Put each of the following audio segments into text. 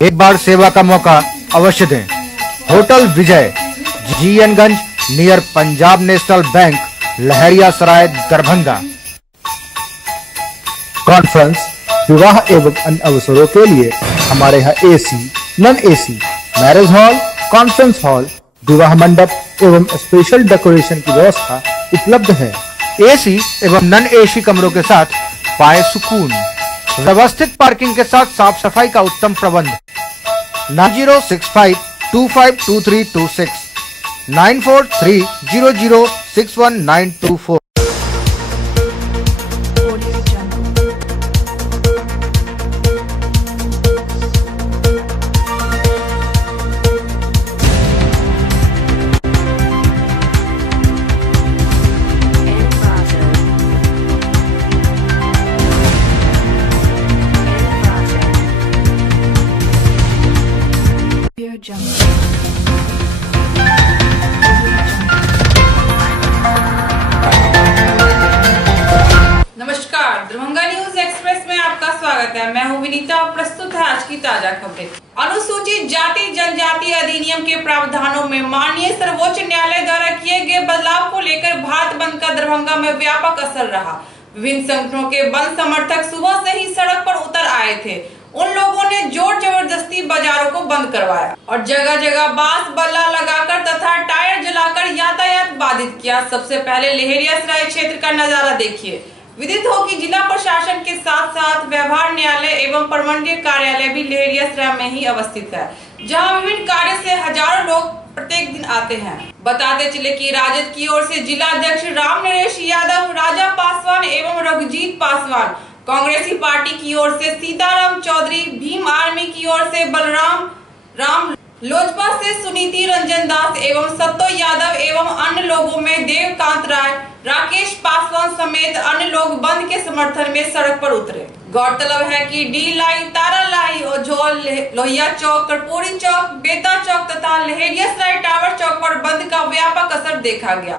एक बार सेवा का मौका अवश्य दें। होटल विजय, जीएनगंज, near Punjab national bank, Laheriasarai, Darbhanga. Conference, विवाह एवं अन्य अवसरों के लिए हमारे यहाँ AC, non AC, marriage hall, conference hall, विवाह मंडप एवं स्पेशल डेकोरेशन की व्यवस्था उपलब्ध है। एसी एवं नॉन एसी कमरों के साथ पाए सुकून, व्यवस्थित पार्किंग के साथ साफ सफाई का उत्तम प्रबंध। 9065252326, 9430061924। नमस्कार, दरभंगा न्यूज एक्सप्रेस में आपका स्वागत है। मैं हूं विनीता। प्रस्तुत है आज की ताजा खबरें। अनुसूचित जाति जनजाति अधिनियम के प्रावधानों में माननीय सर्वोच्च न्यायालय द्वारा किए गए बदलाव को लेकर भारत बंद का दरभंगा में व्यापक असर रहा। विभिन्न संगठनों के बंद समर्थक सुबह से ही सड़क पर उतर आए थे। उन लोगों ने जोर जबरदस्ती बाजारों को बंद करवाया और जगह जगह बांस बल्ला लगाकर तथा टायर जलाकर यातायात बाधित किया। सबसे पहले लहरियासराय क्षेत्र का नजारा देखिए। विदित हो कि जिला प्रशासन के साथ साथ व्यवहार न्यायालय एवं प्रमंडलीय कार्यालय भी लहरियासराय में ही अवस्थित है, जहां विभिन्न कार्य से हजारों लोग प्रत्येक दिन आते हैं। बताते चले कि राजद की ओर से जिला अध्यक्ष राम नरेश यादव, राजा पासवान एवं रघुजीत पासवान, कांग्रेसी पार्टी की ओर से सीताराम चौधरी, भीम आर्मी की ओर से बलराम राम, लोजपा से सुनीति रंजन दास एवं सत्तो यादव एवं अन्य लोगों में देवकांत राय, राकेश पासवान समेत अन्य लोग बंद के समर्थन में सड़क पर उतरे। गौरतलब है कि डी लाई, तारा लाई, ओझोल, लोहिया चौक, कर्पूरी चौक, बेता चौक तथा लहरियासराय टावर चौक पर बंद का व्यापक असर देखा गया।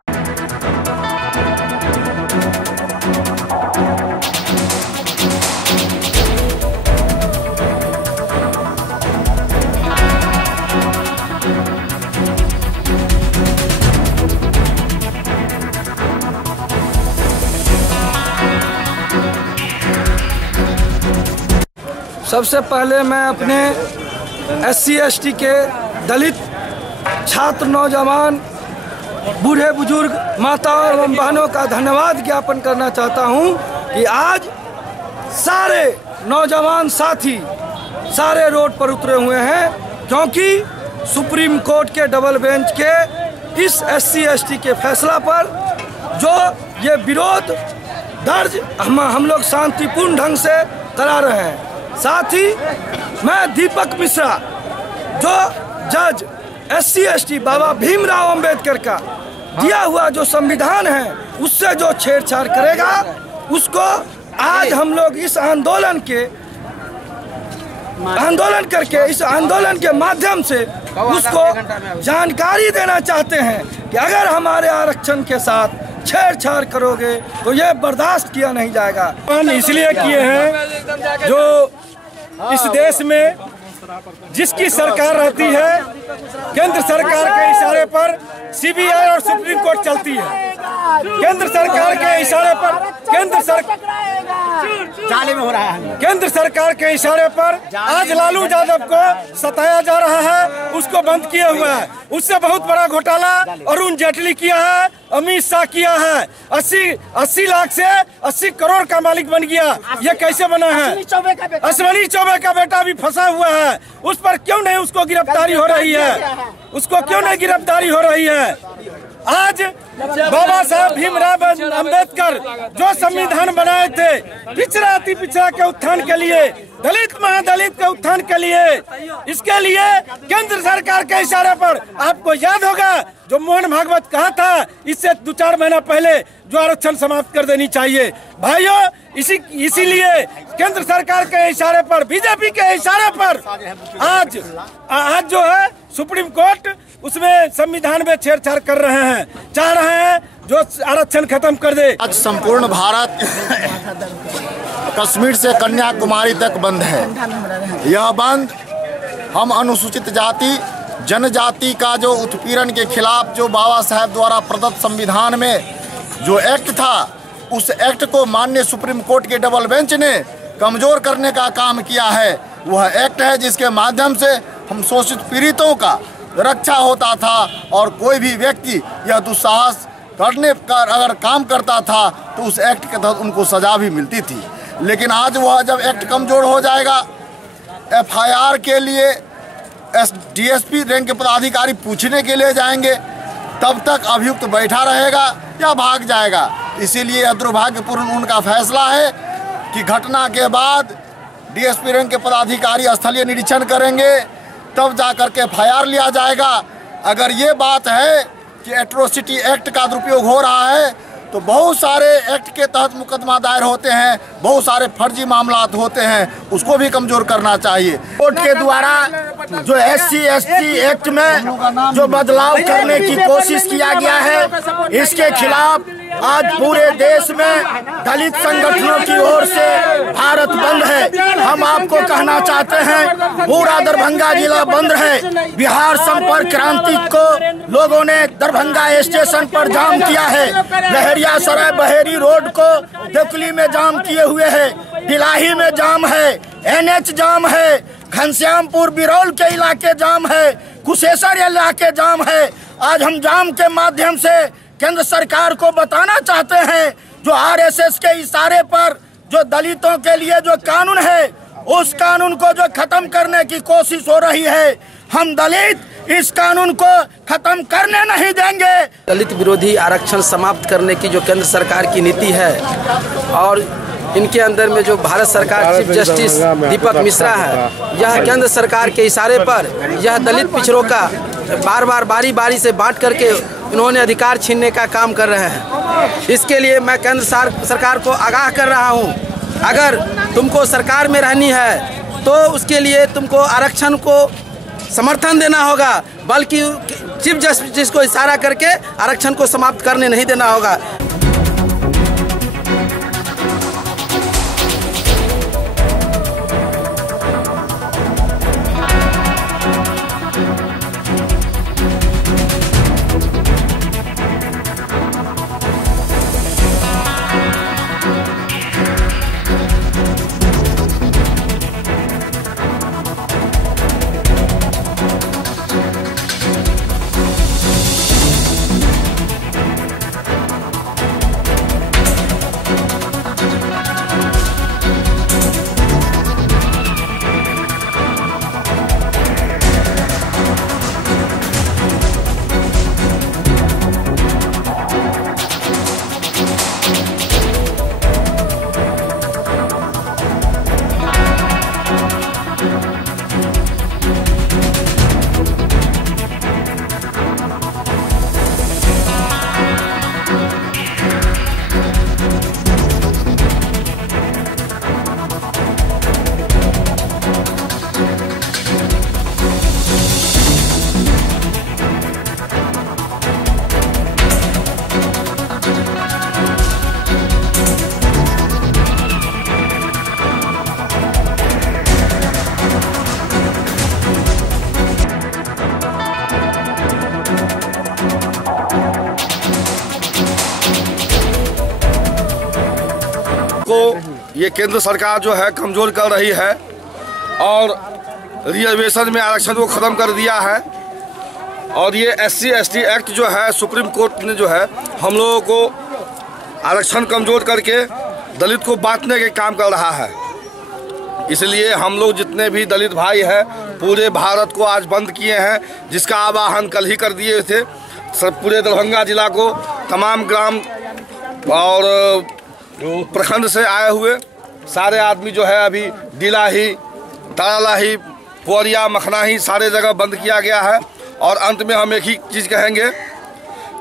सबसे पहले मैं अपने SC ST के दलित छात्र, नौजवान, बूढ़े बुजुर्ग, माताओं एवं बहनों का धन्यवाद ज्ञापन करना चाहता हूं कि आज सारे नौजवान साथी सारे रोड पर उतरे हुए हैं, क्योंकि सुप्रीम कोर्ट के डबल बेंच के इस SC ST के फैसला पर जो ये विरोध दर्ज हम लोग शांतिपूर्ण ढंग से करा रहे हैं। साथ ही मैं दीपक मिश्रा, जो जज SC ST बाबा भीमराव अंबेडकर का दिया हुआ जो संविधान है उससे जो छेड़छाड़ करेगा उसको आज हम लोग इस आंदोलन करके इस आंदोलन के माध्यम से उसको जानकारी देना चाहते हैं कि अगर हमारे आरक्षण के साथ छेड़छाड़ करोगे तो ये बर्दाश्त किया नहीं जाएगा। इसलिए किए हैं जो इस देश में जिसकी सरकार रहती है, केंद्र सरकार के इशारे पर CBI और सुप्रीम कोर्ट चलती है। केंद्र सरकार के इशारे पर केंद्र सरकार के इशारे पर आज लालू यादव को सताया जा रहा है, उसको बंद किया हुआ है। उससे बहुत बड़ा घोटाला अरुण जेटली किया है, अमित शाह किया है। 80 लाख से 80 करोड़ का मालिक बन गया। ये कैसे बना है? अश्विनी चौबे का बेटा भी फंसा हुआ है, उस पर क्यों नहीं उसको गिरफ्तारी हो रही है? आज बाबा साहब भीमराव अंबेडकर जो संविधान बनाए थे पिछड़ा अति पिछड़ा के उत्थान के लिए, दलित महादलित के उत्थान के लिए, इसके लिए केंद्र सरकार के इशारे पर आपको याद होगा जो मोहन भागवत कहा था इससे 2-4 महीना पहले जो आरक्षण समाप्त कर देनी चाहिए। भाइयों, इसीलिए केंद्र सरकार के इशारे पर, बीजेपी के इशारे पर आज जो है सुप्रीम कोर्ट उसमें संविधान में छेड़छाड़ कर रहे हैं, चाह रहे हैं जो आरक्षण खत्म कर दे। आज संपूर्ण भारत कश्मीर से कन्याकुमारी तक बंद है। यह बंद हम अनुसूचित जाति जनजाति का जो उत्पीड़न के खिलाफ जो बाबा साहेब द्वारा प्रदत्त संविधान में जो एक्ट था, उस एक्ट को माननीय सुप्रीम कोर्ट के डबल बेंच ने कमज़ोर करने का काम किया है। वह एक्ट है जिसके माध्यम से हम शोषित पीड़ितों का रक्षा होता था और कोई भी व्यक्ति यह दुस्साहस करने का अगर काम करता था तो उस एक्ट के तहत उनको सज़ा भी मिलती थी। लेकिन आज वह जब एक्ट कमज़ोर हो जाएगा, FIR के लिए DSP रैंक के पदाधिकारी पूछने के लिए जाएंगे, तब तक अभियुक्त बैठा रहेगा या भाग जाएगा। इसीलिए यह दुर्भाग्यपूर्ण उनका फैसला है कि घटना के बाद DSP रैंक के पदाधिकारी स्थलीय निरीक्षण करेंगे, तब जाकर के FIR लिया जाएगा। अगर ये बात है कि एट्रोसिटी एक्ट का दुरुपयोग हो रहा है तो बहुत सारे एक्ट के तहत मुकदमा दायर होते हैं, बहुत सारे फर्जी मामलात होते हैं, उसको भी कमज़ोर करना चाहिए। कोर्ट के द्वारा जो SC ST एक्ट में जो बदलाव करने की कोशिश किया गया है, इसके खिलाफ आज पूरे देश में दलित संगठनों की ओर से भारत बंद है। हम आपको कहना चाहते हैं पूरा दरभंगा जिला बंद है। बिहार संपर्क क्रांति को लोगों ने दरभंगा स्टेशन पर जाम किया है, लहरिया सराय बहेरी रोड को देवकुली में जाम किए हुए है, दिलाही में जाम है, NH जाम है, घनश्यामपुर बिरौल के इलाके जाम है, कुशेश्वर इलाके जाम है। आज हम जाम के माध्यम से केंद्र सरकार को बताना चाहते हैं जो RSS के इशारे पर जो दलितों के लिए जो कानून है, उस कानून को जो खत्म करने की कोशिश हो रही है, हम दलित इस कानून को खत्म करने नहीं देंगे। दलित विरोधी आरक्षण समाप्त करने की जो केंद्र सरकार की नीति है और इनके अंदर में जो भारत सरकार चीफ जस्टिस दीपक मिश्रा है, यह केंद्र सरकार के इशारे पर यह दलित पिछड़ों का बार बार बारी बारी से बांट करके इन्होंने अधिकार छीनने का काम कर रहे हैं। इसके लिए मैं केंद्र सरकार को आगाह कर रहा हूं, अगर तुमको सरकार में रहनी है तो उसके लिए तुमको आरक्षण को समर्थन देना होगा, बल्कि चीफ जस्टिस को इशारा करके आरक्षण को समाप्त करने नहीं देना होगा। ये केंद्र सरकार जो है कमज़ोर कर रही है और रिजर्वेशन में आरक्षण को ख़त्म कर दिया है। और ये SC ST एक्ट जो है सुप्रीम कोर्ट ने जो है हम लोगों को आरक्षण कमज़ोर करके दलित को बांटने के काम कर रहा है। इसलिए हम लोग जितने भी दलित भाई हैं पूरे भारत को आज बंद किए हैं, जिसका आह्वान कल ही कर दिए थे। सब पूरे दरभंगा जिला को तमाम ग्राम और प्रखंड से आए हुए सारे आदमी जो है अभी दिलाही, तारालाही, पोरिया, मखनाही सारे जगह बंद किया गया है। और अंत में हम एक ही चीज़ कहेंगे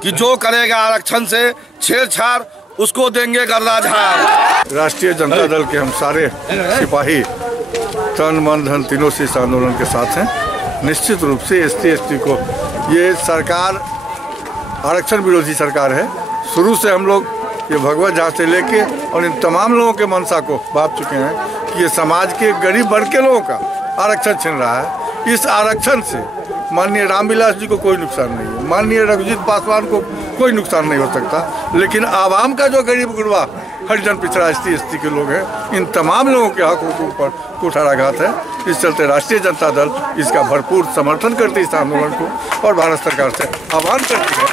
कि जो करेगा आरक्षण से छेड़छाड़ उसको देंगे गर्दा झाड़। राष्ट्रीय जनता दल के हम सारे सिपाही तन मन धन तीनों से इस आंदोलन के साथ हैं। निश्चित रूप से SC ST को ये सरकार आरक्षण विरोधी सरकार है। शुरू से हम लोग ये भगवत जहाँ से लेके और इन तमाम लोगों के मंशा को बांट चुके हैं कि ये समाज के गरीब वर्ग के लोगों का आरक्षण छीन रहा है। इस आरक्षण से माननीय रामविलास जी को कोई नुकसान नहीं है, माननीय रघुजीत पासवान को कोई नुकसान नहीं हो सकता, लेकिन आवाम का जो गरीब गुरबा हरिजन पिछड़ा SC/ST के लोग हैं, इन तमाम लोगों के हकों के ऊपर कुठाराघात है। इस चलते राष्ट्रीय जनता दल इसका भरपूर समर्थन करती है इस आंदोलन को और भारत सरकार से आह्वान करती है।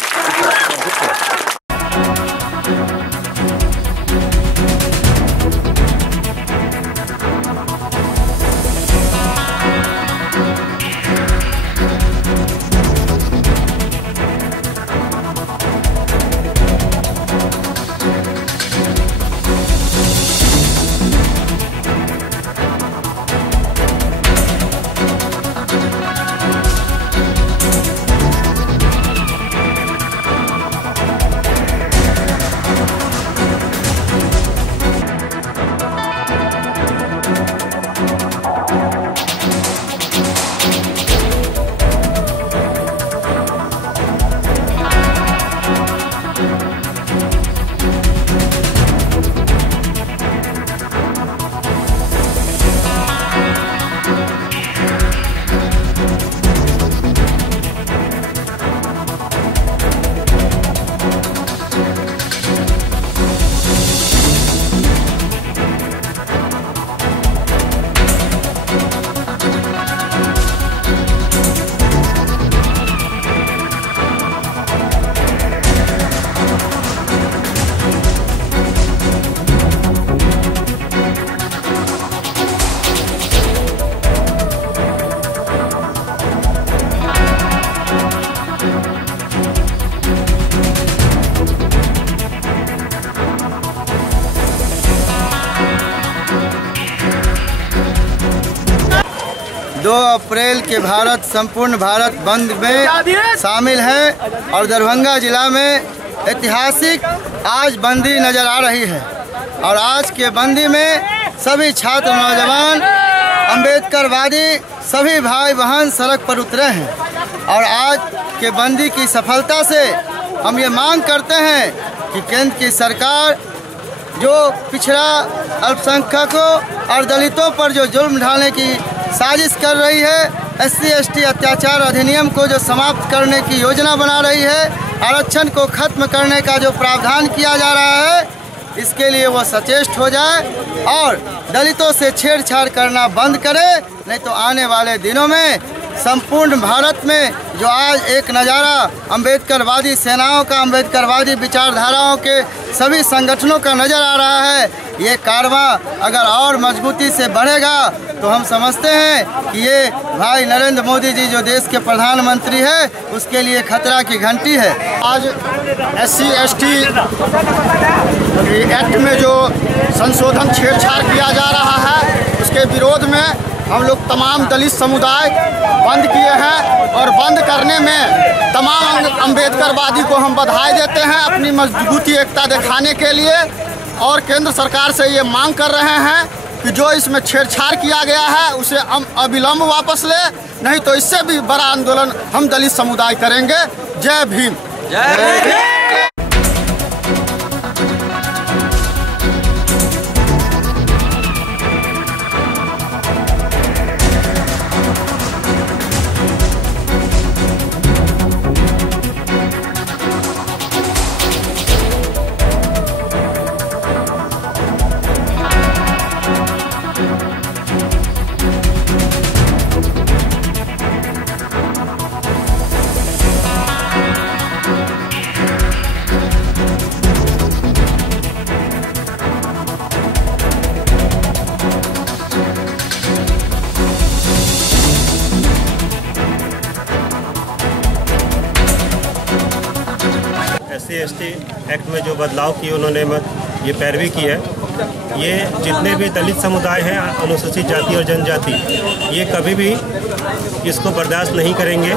अप्रैल के भारत संपूर्ण भारत बंद में शामिल है और दरभंगा जिला में ऐतिहासिक आज बंदी नज़र आ रही है। और आज के बंदी में सभी छात्र नौजवान अम्बेडकरवादी सभी भाई बहन सड़क पर उतरे हैं और आज के बंदी की सफलता से हम ये मांग करते हैं कि केंद्र की सरकार जो पिछड़ा अल्पसंख्यकों और दलितों पर जो जुल्म ढाने की साजिश कर रही है, SC/ST अत्याचार अधिनियम को जो समाप्त करने की योजना बना रही है, आरक्षण को खत्म करने का जो प्रावधान किया जा रहा है, इसके लिए वो सचेष्ट हो जाए और दलितों से छेड़छाड़ करना बंद करे। नहीं तो आने वाले दिनों में संपूर्ण भारत में जो आज एक नज़ारा अम्बेडकरवादी सेनाओं का, अम्बेडकरवादी विचारधाराओं के सभी संगठनों का नज़र आ रहा है, ये कारवां अगर और मजबूती से बढ़ेगा तो हम समझते हैं कि ये भाई नरेंद्र मोदी जी जो देश के प्रधानमंत्री है उसके लिए खतरा की घंटी है। आज SC/ST एक्ट में जो संशोधन छेड़छाड़ किया जा रहा है उसके विरोध में हम लोग तमाम दलित समुदाय बंद किए हैं और बंद करने में तमाम अम्बेडकरवादी को हम बधाई देते हैं अपनी मजबूती एकता दिखाने के लिए। और केंद्र सरकार से ये मांग कर रहे हैं कि जो इसमें छेड़छाड़ किया गया है उसे अविलंब वापस ले, नहीं तो इससे भी बड़ा आंदोलन हम दलित समुदाय करेंगे। जय भीम। जय भीम। SC/ST एक्ट में जो बदलाव किए उन्होंने ये पैरवी की है। ये जितने भी दलित समुदाय हैं, अनुसूचित जाति और जनजाति, ये कभी भी इसको बर्दाश्त नहीं करेंगे।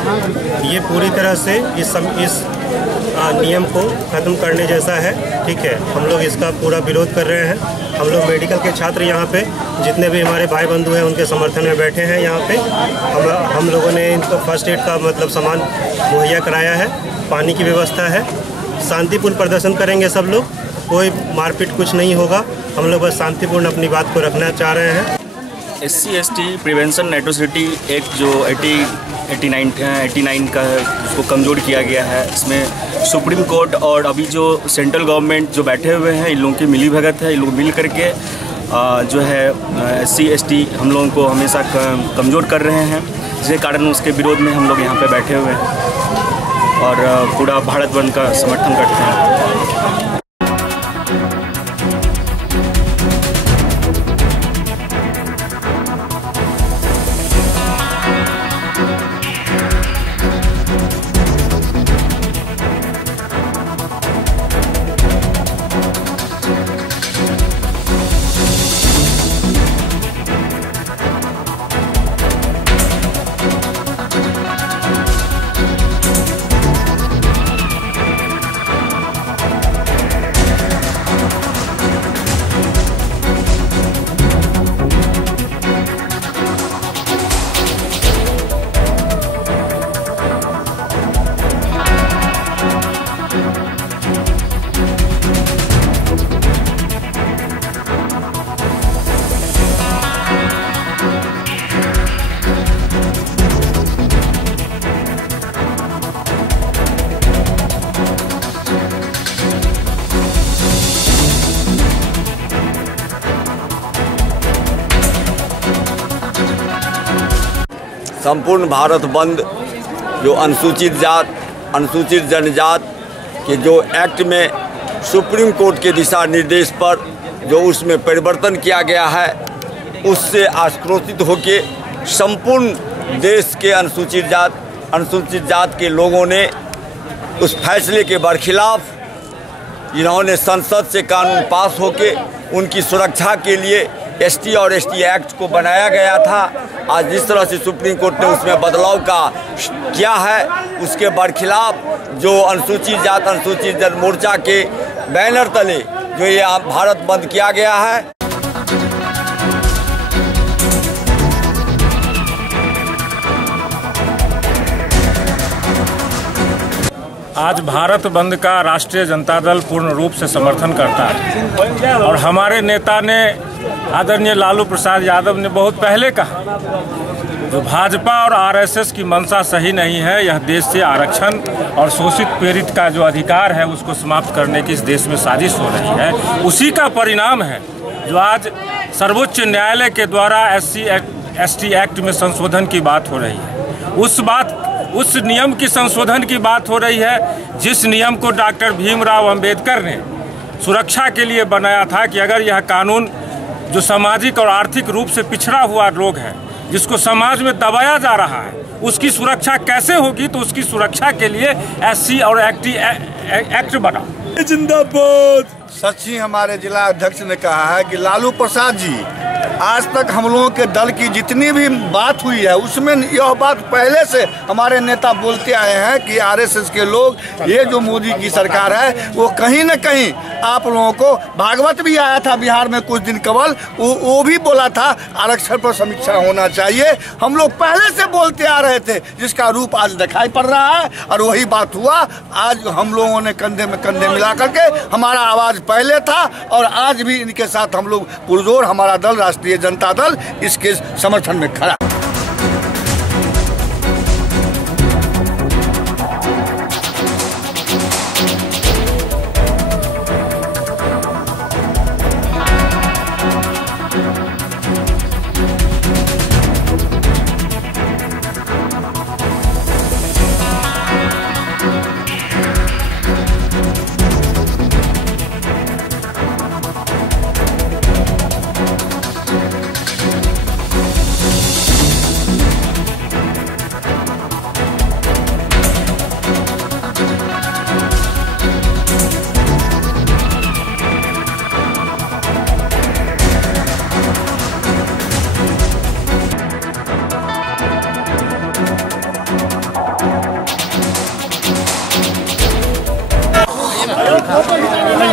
ये पूरी तरह से इस नियम को ख़त्म करने जैसा है। ठीक है, हम लोग इसका पूरा विरोध कर रहे हैं। हम लोग मेडिकल के छात्र यहाँ पे जितने भी हमारे भाई बंधु हैं उनके समर्थन में बैठे हैं। यहाँ पे हम लोगों ने इनको फर्स्ट एड का सामान मुहैया कराया है, पानी की व्यवस्था है। शांतिपूर्ण प्रदर्शन करेंगे सब लोग, कोई मारपीट कुछ नहीं होगा। हम लोग बस शांतिपूर्ण अपनी बात को रखना चाह रहे हैं। SC/ST प्रिवेंशन एट्रोसिटी एक्ट जो 89 का है उसको कमज़ोर किया गया है। इसमें सुप्रीम कोर्ट और अभी जो सेंट्रल गवर्नमेंट जो बैठे हुए हैं इन लोगों की मिली भगत है। इन लोग मिल करके जो है SC/ST हम लोगों को हमेशा कमज़ोर कर रहे हैं, जिसके कारण उसके विरोध में हम लोग यहाँ पे बैठे हुए हैं और पूरा भारत बंद का समर्थन करते हैं। संपूर्ण भारत बंद जो अनुसूचित जात अनुसूचित जनजात के जो एक्ट में सुप्रीम कोर्ट के दिशा निर्देश पर जो उसमें परिवर्तन किया गया है उससे आक्रोशित होकर संपूर्ण देश के अनुसूचित जात के लोगों ने उस फैसले के बरखिलाफ इन्होंने संसद से कानून पास होके उनकी सुरक्षा के लिए ST और ST एक्ट को बनाया गया था। आज जिस तरह से सुप्रीम कोर्ट ने उसमें बदलाव का किया है उसके बरखिलाफ जो अनुसूचित जात अनुसूचित जन मोर्चा के बैनर तले जो ये भारत बंद किया गया है। आज भारत बंद का राष्ट्रीय जनता दल पूर्ण रूप से समर्थन करता है और हमारे नेता ने आदरणीय लालू प्रसाद यादव ने बहुत पहले कहा जो भाजपा और RSS की मंशा सही नहीं है। यह देश से आरक्षण और शोषित पीड़ित का जो अधिकार है उसको समाप्त करने की इस देश में साजिश हो रही है। उसी का परिणाम है जो आज सर्वोच्च न्यायालय के द्वारा SC/ST एक्ट में संशोधन की बात हो रही है। उस नियम की संशोधन की बात हो रही है जिस नियम को डॉक्टर भीमराव अंबेडकर ने सुरक्षा के लिए बनाया था कि अगर यह कानून जो सामाजिक और आर्थिक रूप से पिछड़ा हुआ लोग है जिसको समाज में दबाया जा रहा है उसकी सुरक्षा कैसे होगी, तो उसकी सुरक्षा के लिए SC और ST एक्ट बना। जिंदाबाद। सच ही हमारे जिला अध्यक्ष ने कहा है कि लालू प्रसाद जी आज तक हम लोगों के दल की जितनी भी बात हुई है उसमें यह बात पहले से हमारे नेता बोलते आए हैं कि RSS के लोग ये जो मोदी की सरकार है वो कहीं न कहीं आप लोगों को भागवत भी आया था बिहार में कुछ दिन कबल वो भी बोला था आरक्षण पर समीक्षा होना चाहिए। हम लोग पहले से बोलते आ रहे थे जिसका रूप आज दिखाई पड़ रहा है और वही बात हुआ। आज हम लोगों ने कंधे में कंधे मिला करके हमारा आवाज़ पहले था और आज भी इनके साथ हम लोग पुरजोर हमारा दल राष्ट्रीय जनता दल इसके समर्थन में खड़ा।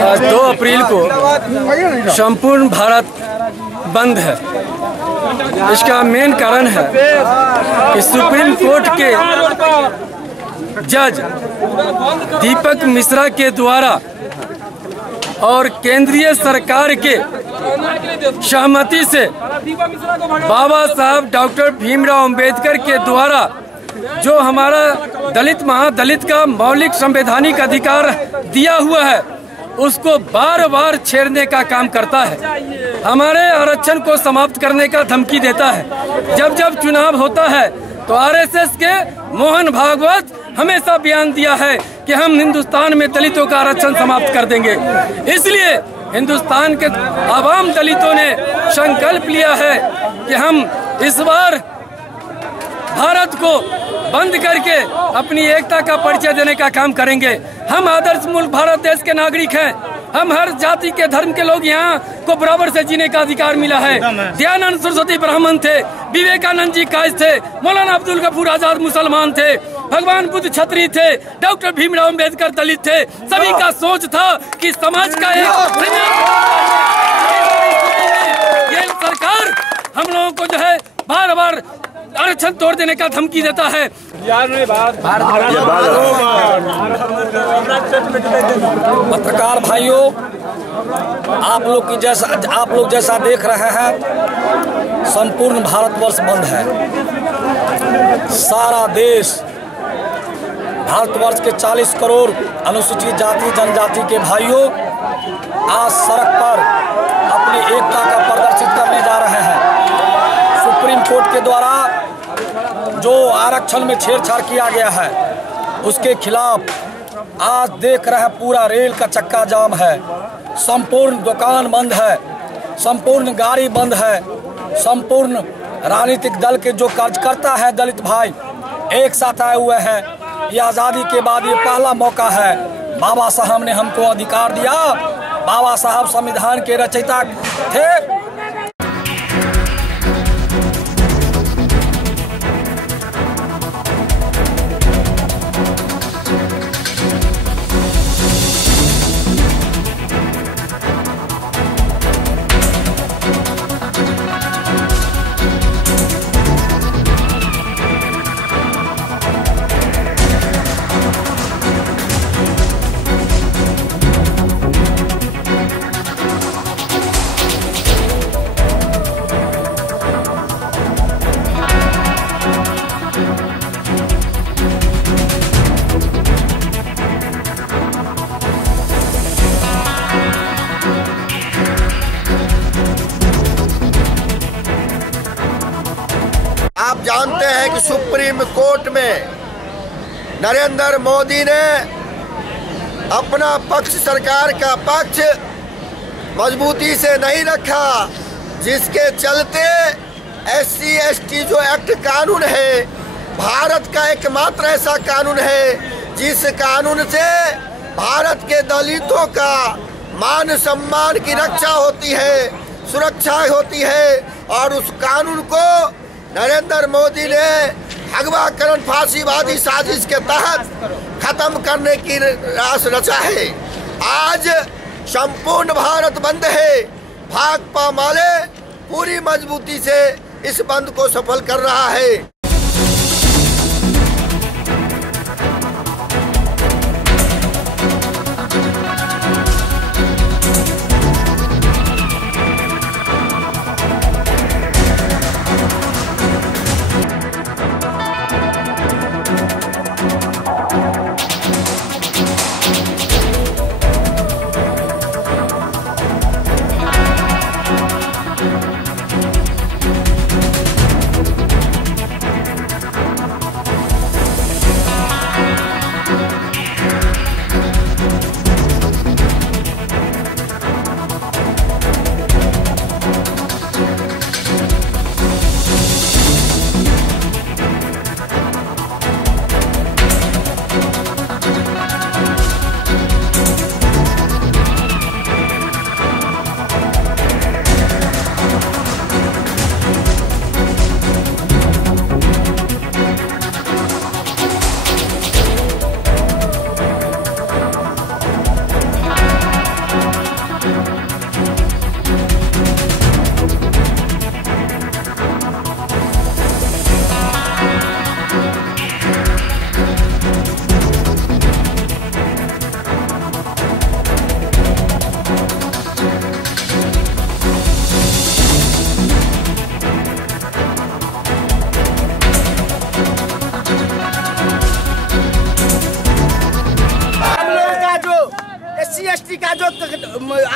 आज 2 अप्रैल को संपूर्ण भारत बंद है। इसका मेन कारण है कि सुप्रीम कोर्ट के जज दीपक मिश्रा के द्वारा और केंद्रीय सरकार के सहमति से बाबा साहब डॉक्टर भीमराव अंबेडकर के द्वारा जो हमारा दलित महादलित का मौलिक संवैधानिक अधिकार दिया हुआ है उसको बार बार छेड़ने का काम करता है। हमारे आरक्षण को समाप्त करने का धमकी देता है। जब जब चुनाव होता है तो आरएसएस के मोहन भागवत हमेशा बयान दिया है कि हम हिंदुस्तान में दलितों का आरक्षण समाप्त कर देंगे। इसलिए हिंदुस्तान के आवाम दलितों ने संकल्प लिया है कि हम इस बार भारत को बंद करके अपनी एकता का परिचय देने का काम करेंगे। हम आदर्श मुल्क भारत देश के नागरिक हैं। हम हर जाति के धर्म के लोग यहाँ को बराबर से जीने का अधिकार मिला है। दयानंद सरस्वती ब्राह्मण थे, विवेकानंद जी कायस्थ थे, मौलाना अब्दुल गफूर आजाद मुसलमान थे, भगवान बुद्ध क्षत्रिय थे, डॉक्टर भीमराव अंबेडकर दलित थे। सभी का सोच था कि समाज का एक ये सरकार हम लोगों को जो है बार बार आरक्षण तोड़ देने का धमकी देता है। पत्रकार भाइयों, आप लोग जैसा देख रहे हैं, संपूर्ण भारतवर्ष बंद है। सारा देश, भारतवर्ष के 40 करोड़ अनुसूचित जाति जनजाति के भाइयों आज सड़क पर अपनी एकता का प्रदर्शित करने जा रहे हैं। सुप्रीम कोर्ट के द्वारा जो आरक्षण में छेड़छाड़ किया गया है उसके खिलाफ आज देख रहे हैं पूरा रेल का चक्का जाम है, संपूर्ण दुकान बंद है, संपूर्ण गाड़ी बंद है। संपूर्ण राजनीतिक दल के जो कार्यकर्ता है दलित भाई एक साथ आए हुए हैं। ये आज़ादी के बाद ये पहला मौका है। बाबा साहब ने हमको अधिकार दिया। बाबा साहब संविधान के रचयिता थे। आप जानते हैं कि सुप्रीम कोर्ट में नरेंद्र मोदी ने अपना पक्ष, सरकार का पक्ष मजबूती से नहीं रखा, जिसके चलते SC/ST जो एक्ट कानून है, भारत का एकमात्र ऐसा कानून है जिस कानून से भारत के दलितों का मान सम्मान की रक्षा होती है, सुरक्षा होती है। और उस कानून को नरेंद्र मोदी ने भगवाकरण फांसीवादी साजिश के तहत खत्म करने की रास रचा है। आज संपूर्ण भारत बंद है। भाकपा माले पूरी मजबूती से इस बंद को सफल कर रहा है। SC का जो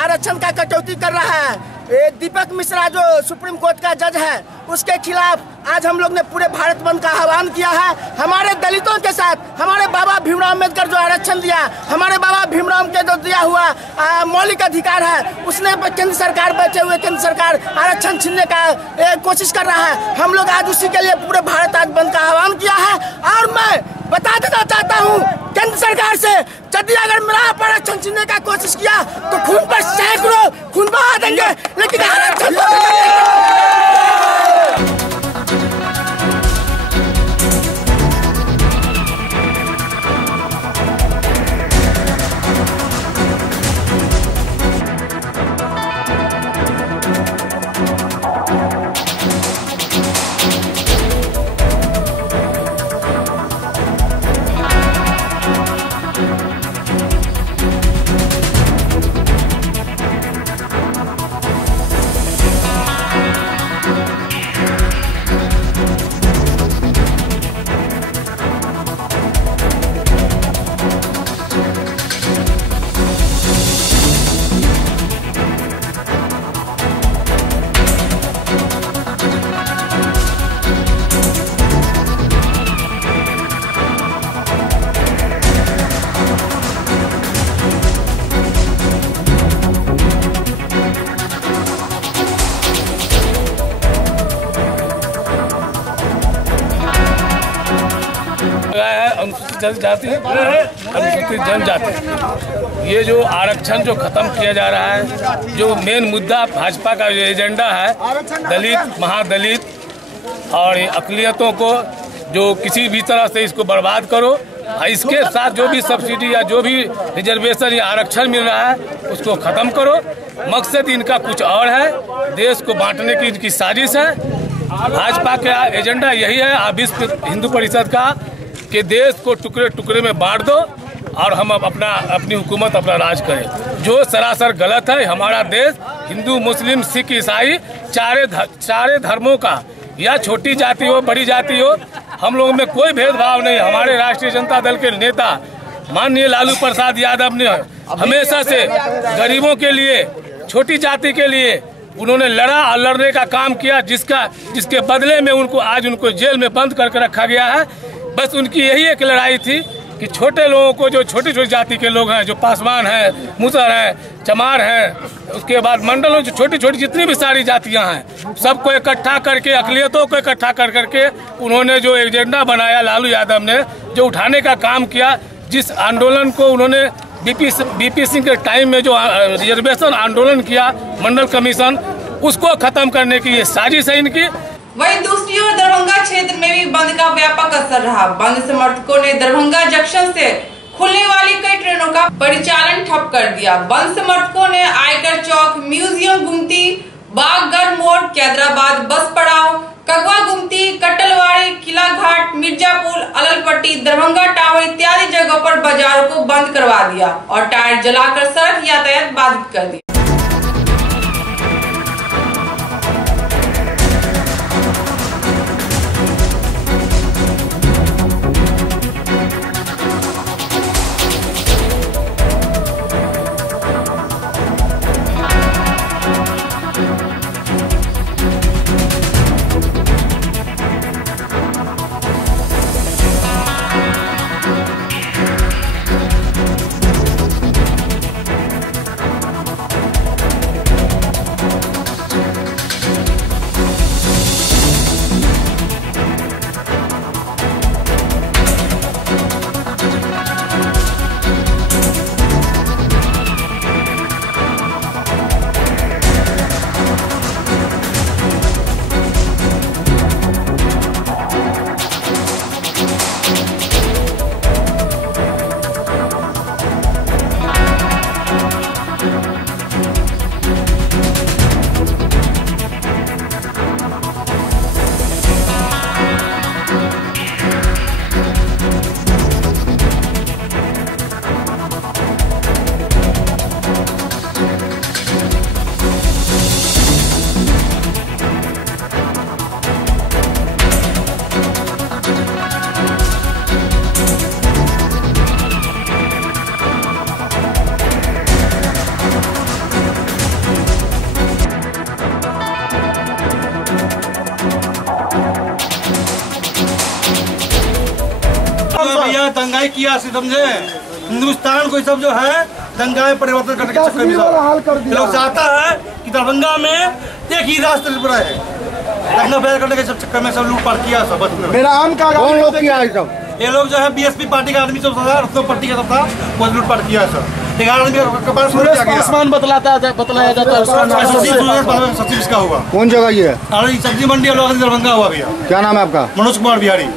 आरक्षण का कटौती कर रहा है, दीपक मिश्रा जो सुप्रीम कोर्ट का जज है, उसके खिलाफ आज हम लोग ने पूरे भारत बंद का आह्वान किया है। हमारे दलितों के साथ हमारे बाबा भीमराव अम्बेडकर जो आरक्षण दिया, हमारे बाबा भीमराव के जो दिया हुआ मौलिक अधिकार है, उसने केंद्र सरकार बैठे हुए केंद्र सरकार आरक्षण छीनने का कोशिश कर रहा है। हम लोग आज उसी के लिए पूरे भारत आज बंद का आह्वान किया है। और मैं बता देना चाहता हूँ केंद्र सरकार से, यदि अगर मेरा आरक्षण छीनने का कोशिश किया तो खून पर सैकड़ों खून बहा देंगे, लेकिन आरक्षण अनुसूचित जाति अनुसूचित जनजाति, ये जो आरक्षण जो खत्म किया जा रहा है, जो मेन मुद्दा भाजपा का जो एजेंडा है, दलित महादलित और अक़लियतों को जो किसी भी तरह से इसको बर्बाद करो, इसके साथ जो भी सब्सिडी या जो भी रिजर्वेशन या आरक्षण मिल रहा है उसको ख़त्म करो। मकसद इनका कुछ और है, देश को बांटने की इनकी साजिश है। भाजपा का एजेंडा यही है विश्व हिंदू परिषद का कि देश को टुकड़े टुकड़े में बांट दो और हम अपनी हुकूमत अपना राज करें, जो सरासर गलत है। हमारा देश हिंदू मुस्लिम सिख ईसाई चारे धर्मों का, या छोटी जाति हो बड़ी जाति हो, हम लोगों में कोई भेदभाव नहीं। हमारे राष्ट्रीय जनता दल के नेता माननीय लालू प्रसाद यादव ने हमेशा से गरीबों के लिए, छोटी जाति के लिए उन्होंने लड़ा और लड़ने का काम किया, जिसके बदले में उनको जेल में बंद करके रखा गया है। बस उनकी यही एक लड़ाई थी कि छोटे लोगों को, जो छोटी छोटी जाति के लोग हैं, जो पासवान हैं, मुसर हैं, चमार हैं, उसके बाद मंडलों जो छोटी छोटी जितनी भी सारी जातियां हैं, सबको इकट्ठा करके, अक़लियतों को इकट्ठा करके उन्होंने जो एजेंडा बनाया, लालू यादव ने जो उठाने का काम किया, जिस आंदोलन को उन्होंने बीपी सिंह के टाइम में जो रिजर्वेशन आंदोलन किया, मंडल कमीशन, उसको खत्म करने की ये साजिश है इनकी। वहीं दूसरी ओर दरभंगा क्षेत्र में भी बंद का व्यापक असर रहा। बंद समर्थकों ने दरभंगा जंक्शन से खुलने वाली कई ट्रेनों का परिचालन ठप कर दिया। बंद समर्थकों ने आयकर चौक, म्यूजियम गुमती, बागगढ़ मोड़, कैदराबाद बस पड़ाव, कगवा गुमती, कटलवाड़ी, किला घाट, मिर्जापुर, अललपट्टी, दरभंगा टावर इत्यादि जगहों पर बाजारों को बंद करवा दिया और टायर जलाकर सड़क यातायात बाधित कर दिया। जो है भैया दंगाई किया समझे, हिंदुस्तान को सब जो है दंगाई परिवर्तन करने के चक्कर में लोग चाहता है कि दरभंगा में एक ही राष्ट्र रहे, दंगा फैल करने के चक्कर में सब लूटपाट किया सब। मेरा आम का कौन लोग किया है सब? ये लोग जो है बीएसपी पार्टी का आदमी सब था, पार्टी का सब था, वो लूटपाट किया सब। 11 आदमी आसमान बतलाया जाता है, सचिव इसका हुआ। कौन जगह ये है? अरे सब्जी मंडी दरभंगा हुआ भैया। क्या नाम है आपका? मनोज कुमार बिहारी।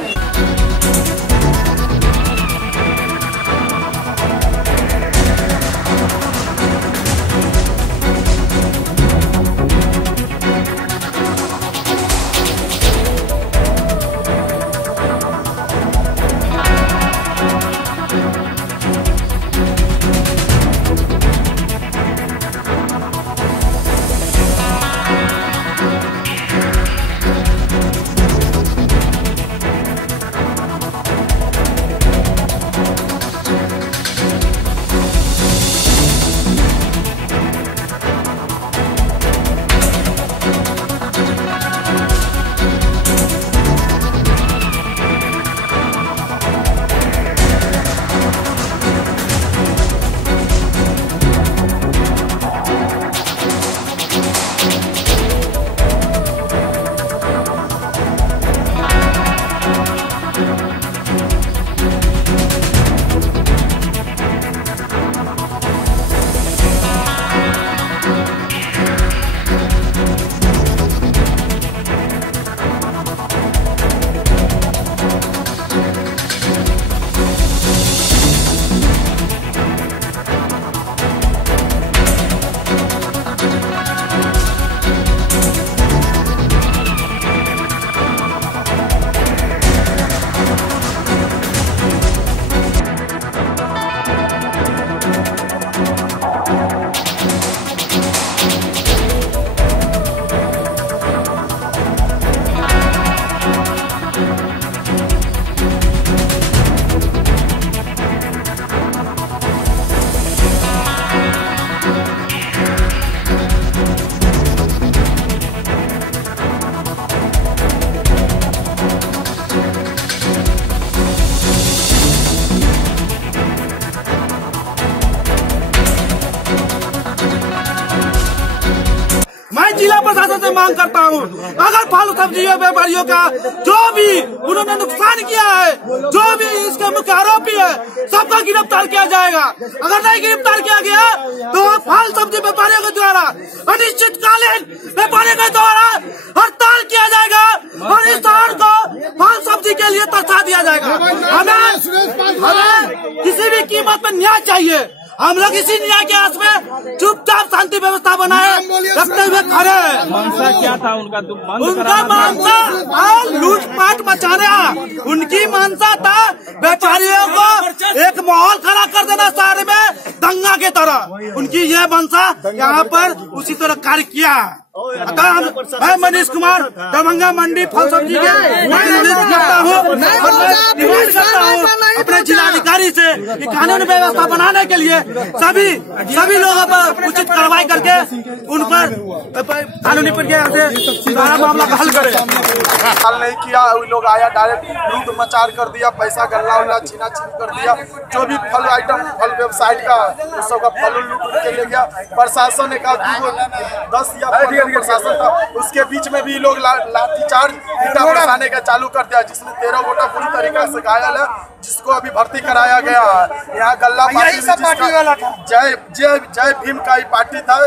जिला प्रशासन से मांग करता हूँ, अगर फल सब्जी व्यापारियों का जो भी उन्होंने नुकसान किया है, जो भी इसके मुख्य आरोपी है, सबका गिरफ्तार किया जाएगा। अगर नहीं गिरफ्तार किया गया तो फल सब्जी व्यापारियों के द्वारा अनिश्चितकालीन व्यापारियों के द्वारा हड़ताल किया जाएगा और इस शहर को फल सब्जी के लिए तरसा दिया जाएगा। हमें किसी भी कीमत पर न्याय चाहिए। हम लोग इसी न्याय के आस में चुपचाप शांति व्यवस्था बनाए रखते हुए खड़े हैं। मानसा क्या था उनका? उनका मानसा लूटपाट मचाना, उनकी मानसा था व्यापारियों को एक माहौल खड़ा कर देना शहर में दंगा की तरह। उनकी यह मंशा यहाँ पर उसी तरह कार्य किया है। मैं मनीष कुमार दरभंगा मंडी फल सब्जी के करता हूँ और मैं डिमांड करता हूँ अपने जिलाधिकारी से कि कानून व्यवस्था बनाने के लिए सभी लोगों पर उचित कार्रवाई करके उन पर कानूनी प्रक्रिया से सारा मामला का हल करे। हल नहीं किया, उन लोग आया डायरेक्ट लूट मचार कर दिया, पैसा गल्ला उल्ला छीना छीन कर दिया। जो भी फल आइटम फल वेबसाइट का उस सबका फल लूट के ले गया। प्रशासन ने कहा 10 या 15 प्रशासन था, उसके बीच में भी लोग लाठीचार्ज ईंटा बरसाने का चालू कर दिया, जिसमें 13 गोटा पूरी तरीके से घायल है, जिसको अभी भर्ती कराया गया है। यहाँ गल्ला पार्टी जय भीम का ही पार्टी था।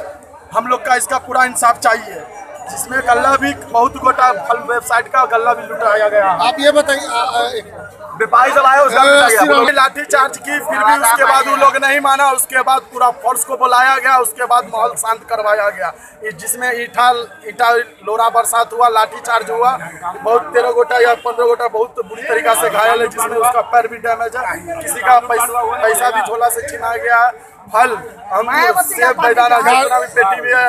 हम लोग का इसका पूरा इंसाफ चाहिए, जिसमें गल्ला भी बहुत गोटा फल वेबसाइट का गल्ला भी लुटाया गया। आप ये बताइए, व्यापारी सब आए उसका लाठी चार्ज की, फिर भी उसके बाद वो लोग नहीं माना। उसके बाद पूरा फोर्स को बुलाया गया, उसके बाद माहौल शांत करवाया गया, जिसमें ईटा लोरा बरसात हुआ, लाठी चार्ज हुआ। बहुत 13 गोटा या 15 गोटा बहुत बुरी तरीका से घायल है, जिसमें उसका पैर भी डैमेज है, किसी का पैसा भी झोला से छीना गया है। फल अंगूर सेब बैदाना जितना भी पेटी भी है।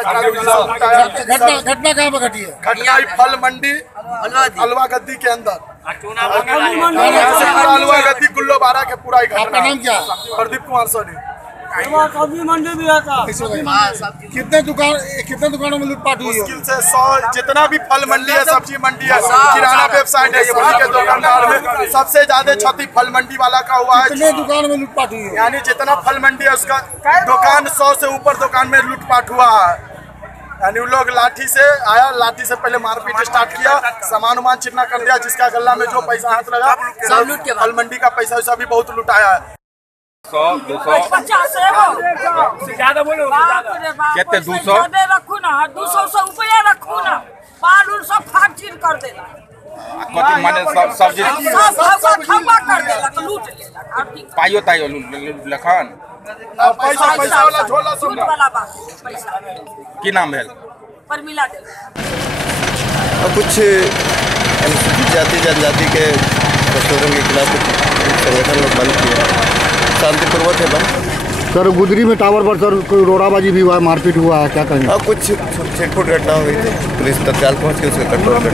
घटना कहाँ पर घटी है? घटना फल मंडी अलवा गद्दी के अंदर, अलवा गद्दी गुल्लो बारा के पूरा। आपका नाम क्या? प्रदीप कुमार सोनी। सब्जी मंडी भी है कितने दुकानों में लूटपाट हुई? मुश्किल से 100, जितना भी फल मंडी है, सब्जी मंडी है, किराना वेबसाइट है, ये के दुकानदार में सबसे ज्यादा क्षति फल मंडी वाला का हुआ है। कितने दुकान में लूटपाट हुई? यानी जितना फल मंडी है उसका दुकान 100 से ऊपर दुकान में लूटपाट हुआ है। यानी उन लोग लाठी से पहले मारपीट स्टार्ट किया, सामान चिन्ना कर दिया, जिसका गला में जो पैसा हाथ लगा सब फल मंडी का पैसा वैसा भी बहुत लुटाया है। 100 200 ज्यादा बोलो, कितने 200 रखू ना, 200 से ऊपर रखू ना, बाल उल सब फाड़ चीर कर देला, माने सब्जी खम्बा कर देला तो लूट लेला। पाइयो ताइयो लखन पैसा वाला झोला सब वाला बात पैसा। की नाम है? परमिला दे। और कुछ अनुसूचित जाति जनजाति के संशोधन के खिलाफ संगठन लोग बंद किए, शांतिपूर्वक है बंद। सर गुदरी में टावर पर सर कोई रोड़ाबाजी भी हुआ है, मारपीट हुआ है, क्या कहेंगे? और कुछ छिटपुट घटना हुई थी, पुलिस तत्काल पहुंच के उसका कंट्रोल कर।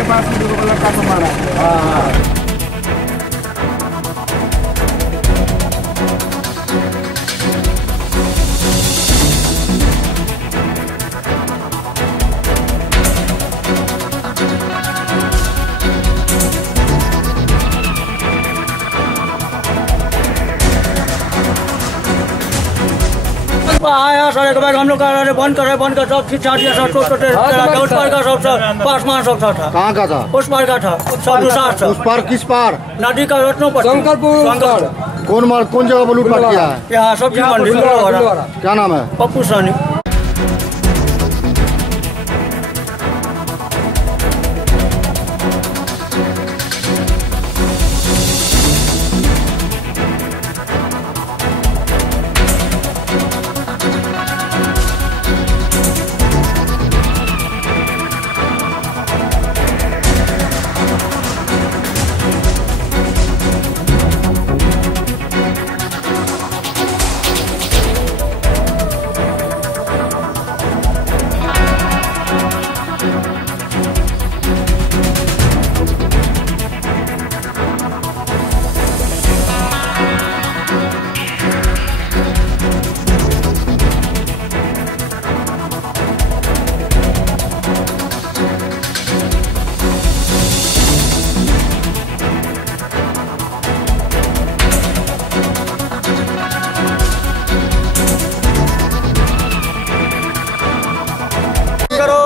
आया सर एक बार हम लोग बंद कर सब चीज छाट दिया सर, उस पार का सब पासमान सब था। कहाँ का था? उस पार का था, सब दूसरा। उस पार किस पार? नदी का रत्नों पर शंकरपुर। कौन जगह पर लूटपाट किया है? यहाँ सब्जी मंडी। क्या नाम है? पप्पू सानी।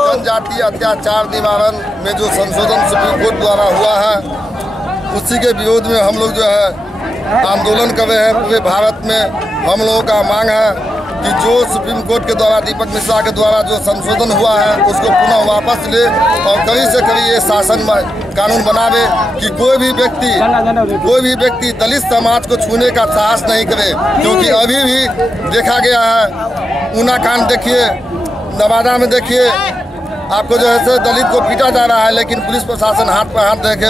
जनजातीय अत्याचार निवारण में जो संशोधन सुप्रीम कोर्ट द्वारा हुआ है, उसी के विरोध में हम लोग जो है आंदोलन कर रहे हैं। पूरे भारत में हम लोगों का मांग है कि जो सुप्रीम कोर्ट के द्वारा दीपक मिश्रा के द्वारा जो संशोधन हुआ है उसको पुनः वापस ले और कड़ी से कड़ी ये शासन कानून बनावे कि कोई भी व्यक्ति दलित समाज को छूने का साहस नहीं करे। क्योंकि अभी भी देखा गया है, ऊना कांड देखिए, नवादा में देखिए, आपको जो है दलित को पीटा जा रहा है, लेकिन पुलिस प्रशासन हाथ पर हाथ देके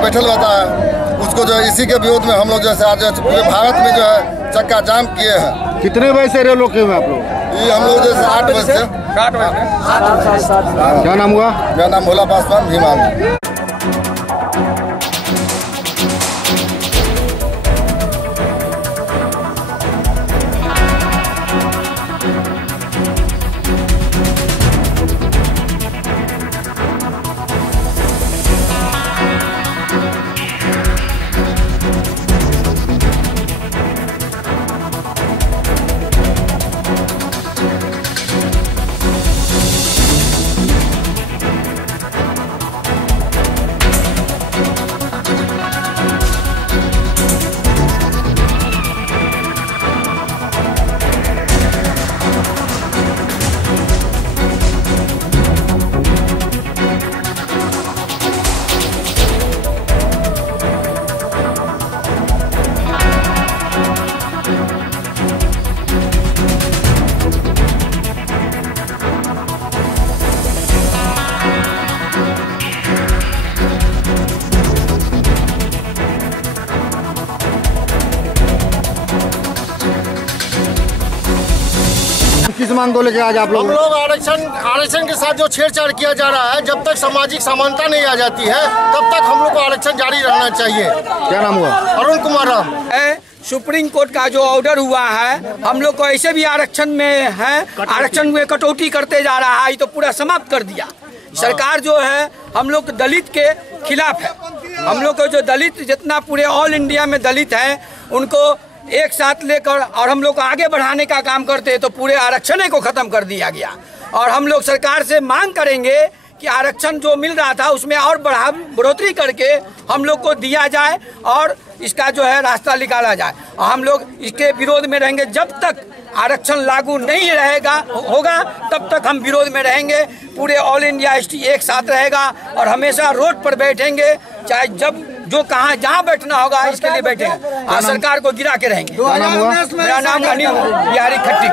बैठल रहता है। उसको जो है इसी के विरोध में हम लोग जैसे आज पूरे भारत में जो है चक्का जाम किए हैं। कितने बजे से रेल रोके हुए आप लोग? ये हम लोग जैसे 8 बजे से। क्या नाम हुआ? मेरा नाम भोला पासवान भीमा। किस मांग को लेकर आज आप लोग? हम लोग आरक्षण के साथ जो छेड़छाड़ किया जा रहा है, जब तक सामाजिक समानता नहीं आ जाती है तब तक हम लोग को आरक्षण जारी रहना चाहिए। क्या नाम हुआ? अरुण कुमार राम। सुप्रीम कोर्ट का जो ऑर्डर हुआ है, हम लोग को ऐसे भी आरक्षण में है, आरक्षण में कटौती करते जा रहा है, ये तो पूरा समाप्त कर दिया। सरकार जो है हम लोग दलित के खिलाफ है। हम लोग को जो दलित जितना पूरे ऑल इंडिया में दलित हैं उनको एक साथ लेकर और हम लोग को आगे बढ़ाने का काम करते तो पूरे आरक्षण को ख़त्म कर दिया गया। और हम लोग सरकार से मांग करेंगे कि आरक्षण जो मिल रहा था उसमें और बढ़ोतरी करके हम लोग को दिया जाए और इसका जो है रास्ता निकाला जाए। और हम लोग इसके विरोध में रहेंगे जब तक आरक्षण लागू नहीं होगा तब तक हम विरोध में रहेंगे। पूरे ऑल इंडिया एसटी एक साथ रहेगा और हमेशा रोड पर बैठेंगे, चाहे जब जो कहाँ जहाँ बैठना होगा इसके लिए बैठेंगे और सरकार को गिरा के रहेंगे। मेरा नाम अनिल बिहारी खट्टी।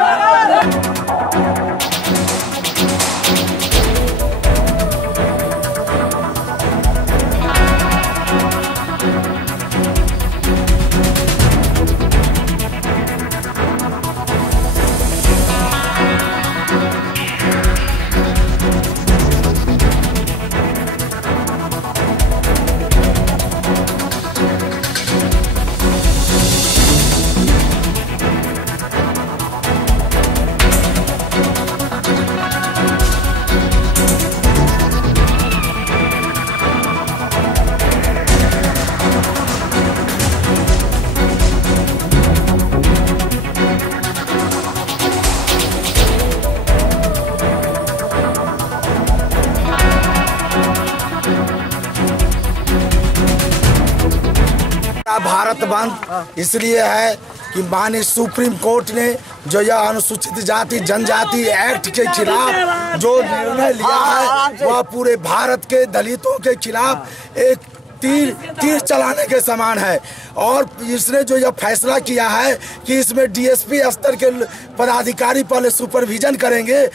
भारत बंद इसलिए है कि माननीय सुप्रीम कोर्ट ने जो यह अनुसूचित जाति जनजाति एक्ट के खिलाफ जो निर्णय लिया है वह पूरे भारत के दलितों के खिलाफ एक तीर चलाने के समान है। और इसने जो यह फैसला किया है कि इसमें डीएसपी स्तर के पदाधिकारी पहले सुपरविजन करेंगे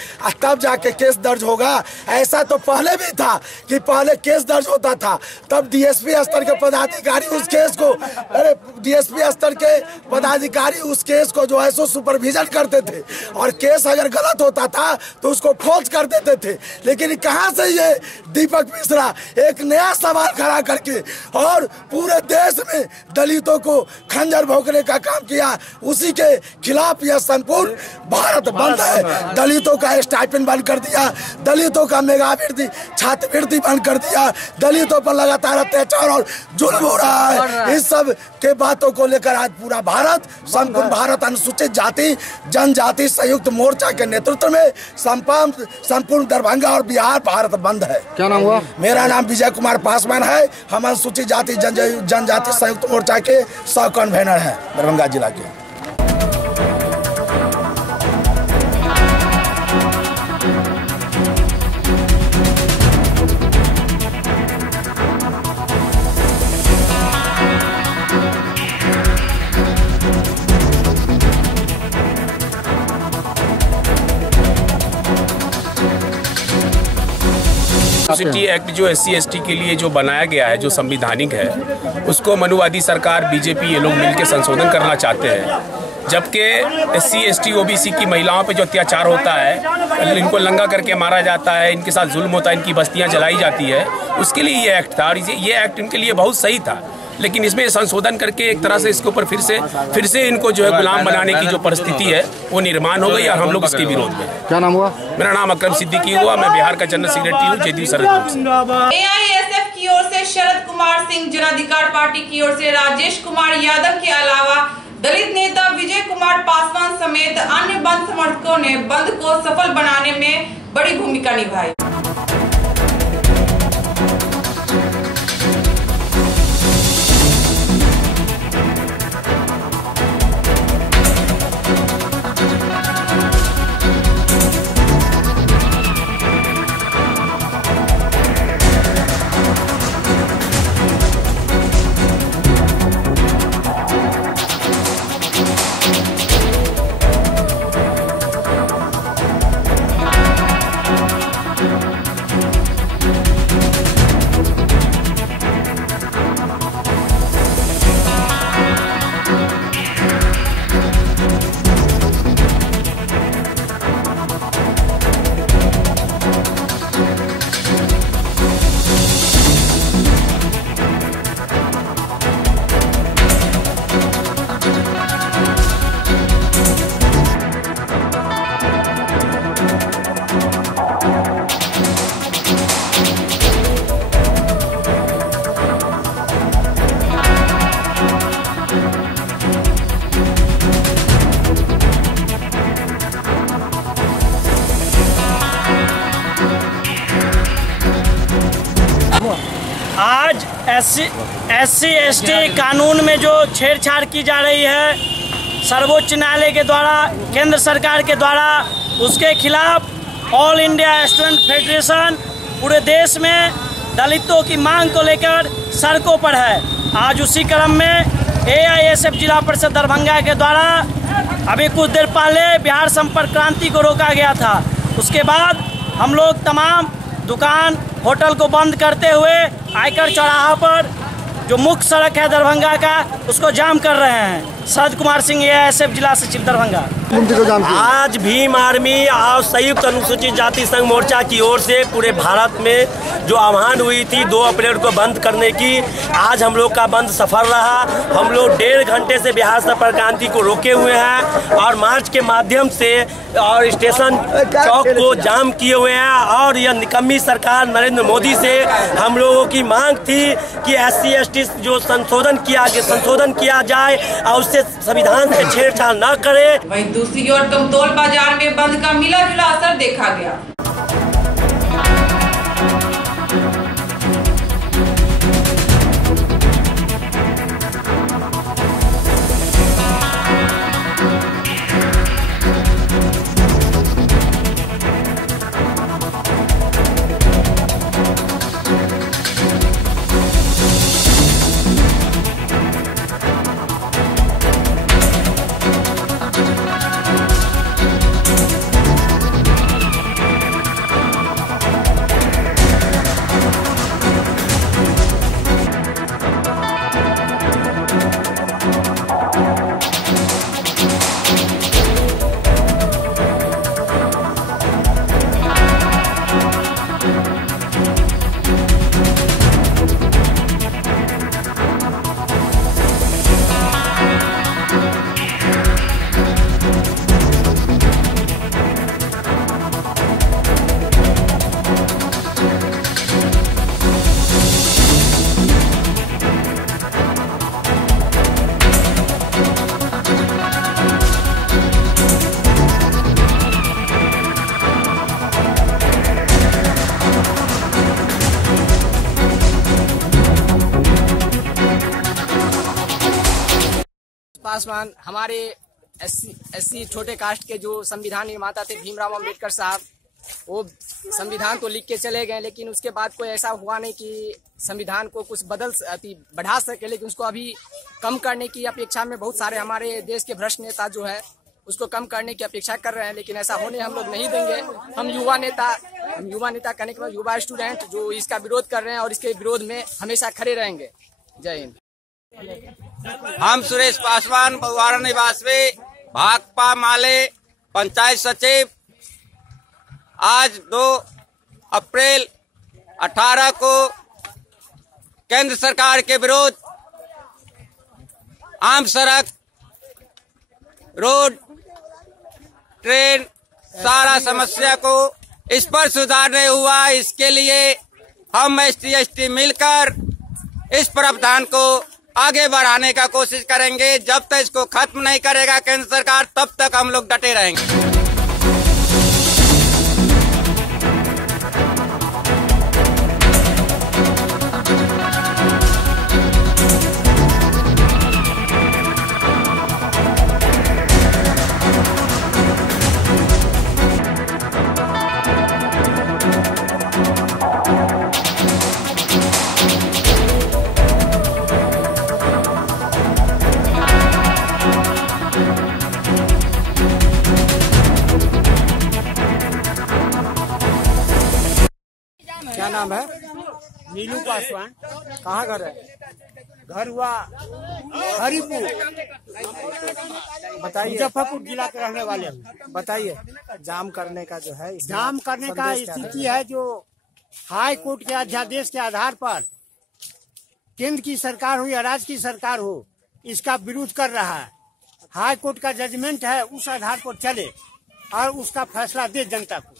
तब जाके केस दर्ज होगा। ऐसा तो पहले भी था कि पहले केस दर्ज होता था तब डीएसपी स्तर के पदाधिकारी उस केस को डीएसपी स्तर के पदाधिकारी उस केस को जो है सो सुपरविजन करते थे और केस अगर गलत होता था तो उसको फोर्स कर देते थे। लेकिन कहाँ से ये दीपक मिश्रा एक नया सवाल खड़ा करके और पूरे देश में दलितों को खंजर भोंकने का काम किया, उसी के खिलाफ यह संपूर्ण भारत बंद है। दलितों का स्टाइपेंड बंद कर दिया, दलितों का मेगावृत्ति छात्रवृत्ति बंद कर दिया, दलितों पर लगातार अत्याचार और जुल्म हो रहा है। इस सब के बातों को लेकर आज पूरा भारत, संपूर्ण भारत अनुसूचित जाति जनजाति संयुक्त मोर्चा के नेतृत्व में संपूर्ण दरभंगा और बिहार भारत बंद है। क्या नाम हुआ? मेरा नाम विजय कुमार पासवान है। हम अनुसूचित जाति जनजाति संयुक्त मोर्चा के सह कन्वेनर हैं दरभंगा जिला के। एट्रोसिटी एक्ट जो SC/ST के लिए जो बनाया गया है, जो संविधानिक है, उसको मनुवादी सरकार बीजेपी ये लोग मिलकर संशोधन करना चाहते हैं। जबकि SC/ST OBC की महिलाओं पे जो अत्याचार होता है, इनको लंगा करके मारा जाता है, इनके साथ जुल्म होता है, इनकी बस्तियां जलाई जाती है, उसके लिए ये एक्ट था और ये एक्ट इनके लिए बहुत सही था। लेकिन इसमें संशोधन करके एक तरह से इसके ऊपर फिर से इनको जो है गुलाम बनाने की जो परिस्थिति है वो निर्माण हो गई और हम लोग इसके विरोध में। क्या नाम हुआ? मेरा नाम अकरम सिद्दीकी हुआ, मैं बिहार का जनरल सेक्रेटरी हूँ जदयू शरद ग्रुप से। AISF की ओर से शरद कुमार सिंह, जन अधिकार पार्टी की ओर से राजेश कुमार यादव के अलावा दलित नेता विजय कुमार पासवान समेत अन्य बंद समर्थकों ने बंद को सफल बनाने में बड़ी भूमिका निभाई। आज SC/ST कानून में जो छेड़छाड़ की जा रही है सर्वोच्च न्यायालय के द्वारा, केंद्र सरकार के द्वारा, उसके खिलाफ ऑल इंडिया स्टूडेंट फेडरेशन पूरे देश में दलितों की मांग को लेकर सड़कों पर है। आज उसी क्रम में AISF जिला परिषद दरभंगा के द्वारा अभी कुछ देर पहले बिहार संपर्क क्रांति को रोका गया था। उसके बाद हम लोग तमाम दुकान होटल को बंद करते हुए आयकर चौराहा पर जो मुख्य सड़क है दरभंगा का उसको जाम कर रहे हैं। शरद कुमार सिंह AISF जिला सचिव दरभंगा। आज भीम आर्मी और संयुक्त अनुसूचित जाति संघ मोर्चा की ओर से पूरे भारत में जो आह्वान हुई थी 2 अप्रैल को बंद करने की, आज हम लोग का बंद सफल रहा। हम लोग 1.5 घंटे से बिहार संपर्क क्रांति को रोके हुए हैं और मार्च के माध्यम से और स्टेशन चौक को जाम किए हुए हैं। और यह निकम्मी सरकार नरेंद्र मोदी से हम लोगों की मांग थी कि SC/ST जो संशोधन किया जाए और उससे संविधान से छेड़छाड़ न करे। वहीं दूसरी ओर कमतौल बाजार में बंद का मिला जुला असर देखा गया। पासवान हमारे SC छोटे कास्ट के जो संविधान निर्माता थे भीमराव अंबेडकर साहब, वो संविधान तो लिख के चले गए, लेकिन उसके बाद कोई ऐसा हुआ नहीं कि संविधान को कुछ बढ़ा सके। लेकिन उसको अभी कम करने की अपेक्षा में बहुत सारे हमारे देश के भ्रष्ट नेता जो है उसको कम करने की अपेक्षा कर रहे हैं, लेकिन ऐसा होने हम लोग नहीं देंगे। हम युवा नेता करने के बाद युवा स्टूडेंट जो इसका विरोध कर रहे हैं और इसके विरोध में हमेशा खड़े रहेंगे। जय हिंद। हम सुरेश पासवान बहुवारा निवासी भाकपा माले पंचायत सचिव आज 2 अप्रैल 18 को केंद्र सरकार के विरोध आम सड़क, रोड, ट्रेन सारा समस्या को इस पर सुधारने हुआ। इसके लिए हम SC/ST मिलकर इस प्रावधान को आगे बढ़ाने का कोशिश करेंगे। जब तक इसको खत्म नहीं करेगा केंद्र सरकार तब तक हम लोग डटे रहेंगे। क्या नाम है? नीलू पासवान। कहाँ घर है? घर हुआ हरिपुर। बताइए। मुजफ्फरपुर जिला के रहने वाले हैं। बताइए जाम करने का जो है, जाम करने का स्थिति है जो हाई कोर्ट के अध्यादेश के आधार पर केंद्र की सरकार हो या राज्य की सरकार हो इसका विरोध कर रहा है। हाई कोर्ट का जजमेंट है, उस आधार पर चले और उसका फैसला दे जनता को।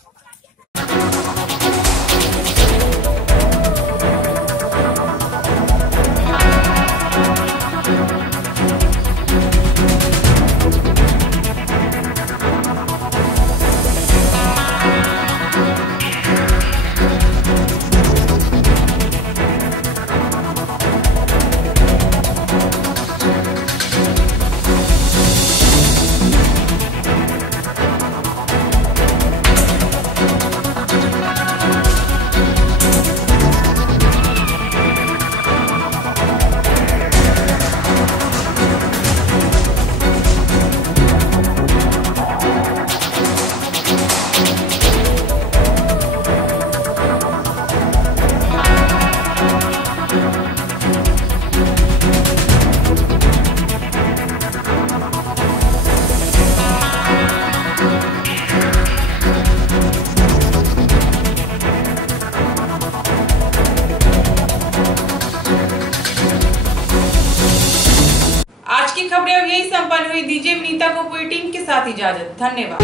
की खबरें अब यही संपन्न हुई। दीजिए विनीता को पूरी टीम के साथ इजाजत। धन्यवाद।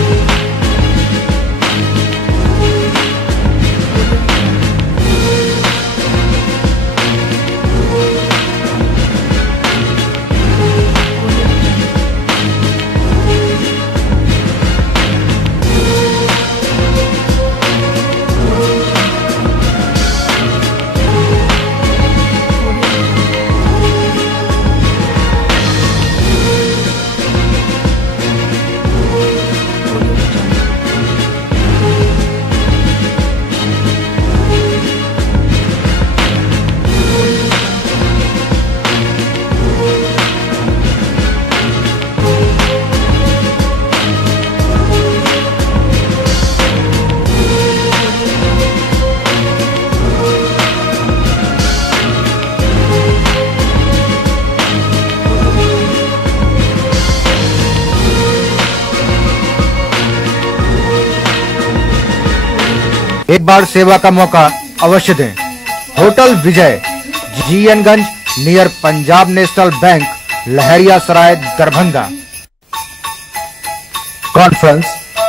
एक बार सेवा का मौका अवश्य दें। होटल विजय, जीएनगंज, नियर पंजाब नेशनल बैंक, लहरिया सराय, दरभंगा। कॉन्फ्रेंस,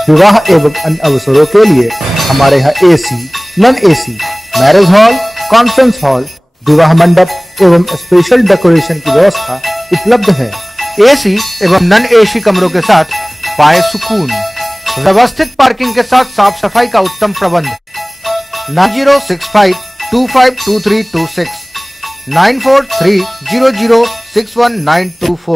विवाह एवं अन्य अवसरों के लिए हमारे यहाँ AC, non AC, marriage hall, conference hall, विवाह मंडप एवं स्पेशल डेकोरेशन की व्यवस्था उपलब्ध है। एसी एवं नॉन एसी कमरों के साथ पाए सुकून। व्यवस्थित पार्किंग के साथ साफ सफाई का उत्तम प्रबंध। 9065252326 9430061924924।